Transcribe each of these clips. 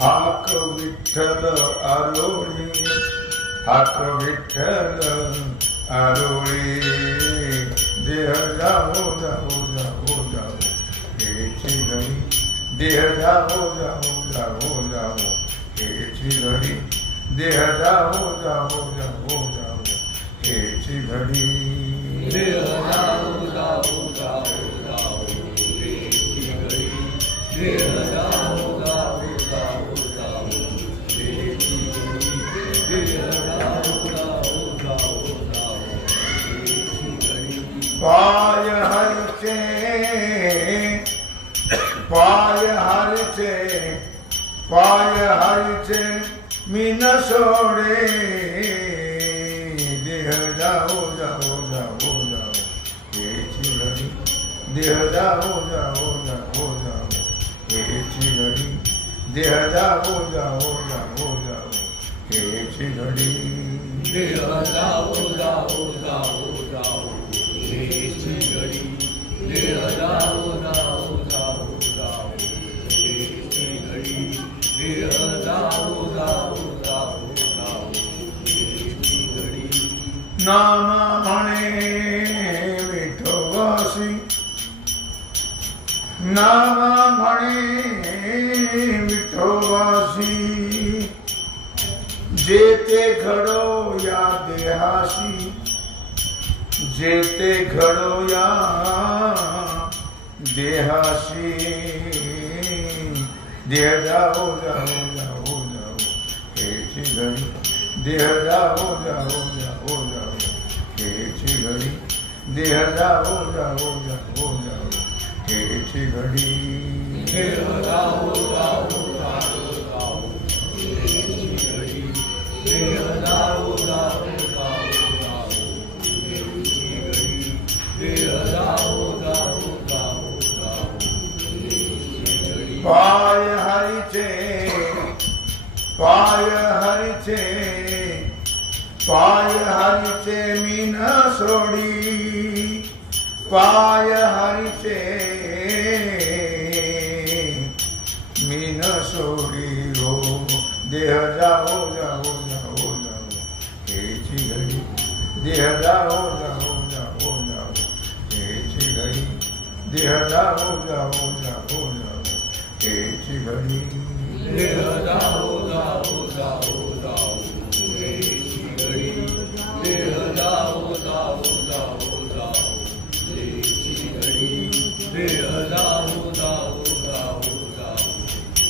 हाक विठ्ठल आरोळी, हाक विठ्ठल आरोळी, देह जाओ जाओ जाओ जाओ हेची घडी, देह जाओ जाओ जाओ जाओ हेची घडी, देह जाओ जाओ जाओ जाओ हेची घडी, देह जाओ जाओ जाओ जाओ हेची घडी, देह जाओ जाओ जाओ जाओ हेची घडी, देह जाओ जाओ जाओ जाओ हेची घडी. पाय हरचे, पाय हरचे, पाय हरचे मी न सोडे, देह जाओ जाओ जाओ जाओ हेची घडी, देह जाओ जाओ जाओ जाओ हेची घडी, देह जाओ जाओ जाओ जाओ हेची घडी, देह जाओ जाओ जाओ जाओ हेची घडी, देह जाओ जाओ जाओ जाओ हेची घडी, देह जाओ जाओ जाओ जाओ हेची घडी. नाम म्हणे विठोबासी, नाम म्हणे विठोबासी, जेते घडो या देहासी, जेते घडो या देहासी, देह जाओ जाओ जाओ जाओ हेची घडी, देह जाओ जाओ जाओ जाओ हेची घडी, देह जाओ जाओ जाओ जाओ हेची घडी, देह जाओ जाओ जाओ जाओ हेची घडी, देह जाओ जाओ जाओ जाओ हेची घडी, देह जाओ जाओ जाओ जाओ हेची घडी. पाय हरिचे, पाय हरिचे, पाय हरिचे मी न सोडी, पाय हरिचे मी न सोडी हो, देह जाओ जाओ जाओ जाओ हेची घडी, देह जाओ जाओ जाओ जाओ हेची घडी, देह जाओ जाओ जाओ जाओ हेची घडी, देह जाओ जाओ जाओ जाओ हेची घडी, देह जाओ जाओ जाओ जाओ हेची घडी, देह जाओ जाओ जाओ जाओ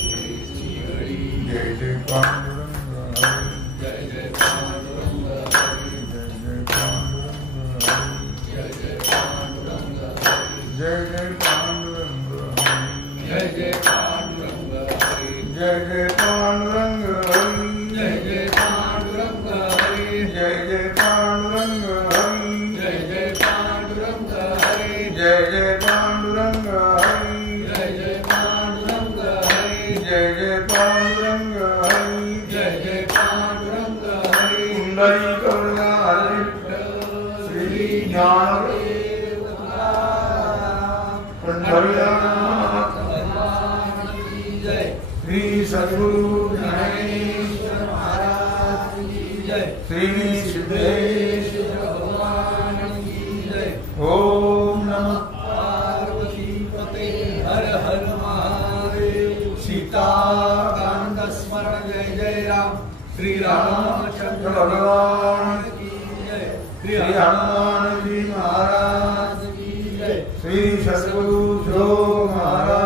हेची घडी. जय जय पांडुरंग हरी, जय जय पांडुरंग हरी, जय जय पांडुरंग हरी, जय जय पांडुरंग हरी, जय जय पांडुरंग हरी, जय जय पांडुरंग हरी, जय जय पांडुरंग हरी, जय जय पांडुरंग हरी, जय जय पांडुरंग हरी, जय जय पांडुरंग हरी, जय जय पांडुरंग हरी, जय जय पांडुरंग हरी, जय जय पांडुरंग हरी, कुंडली करुणा हरी, श्री ज्ञानदेव पंढरीनाथ भगवान की जय, श्री सद्गुरु ज्ञानेश्वर महाराज की जय, श्री सिद्धेश भगवान की जय. ओम नमः पार्वती पते हर हर महादेव. सीता कांद स्मरण जय जय राम. श्री रामचंद्र भगवान की जय. श्री हनुमान जी महाराज की जय. श्री सद्गुरु जो महाराज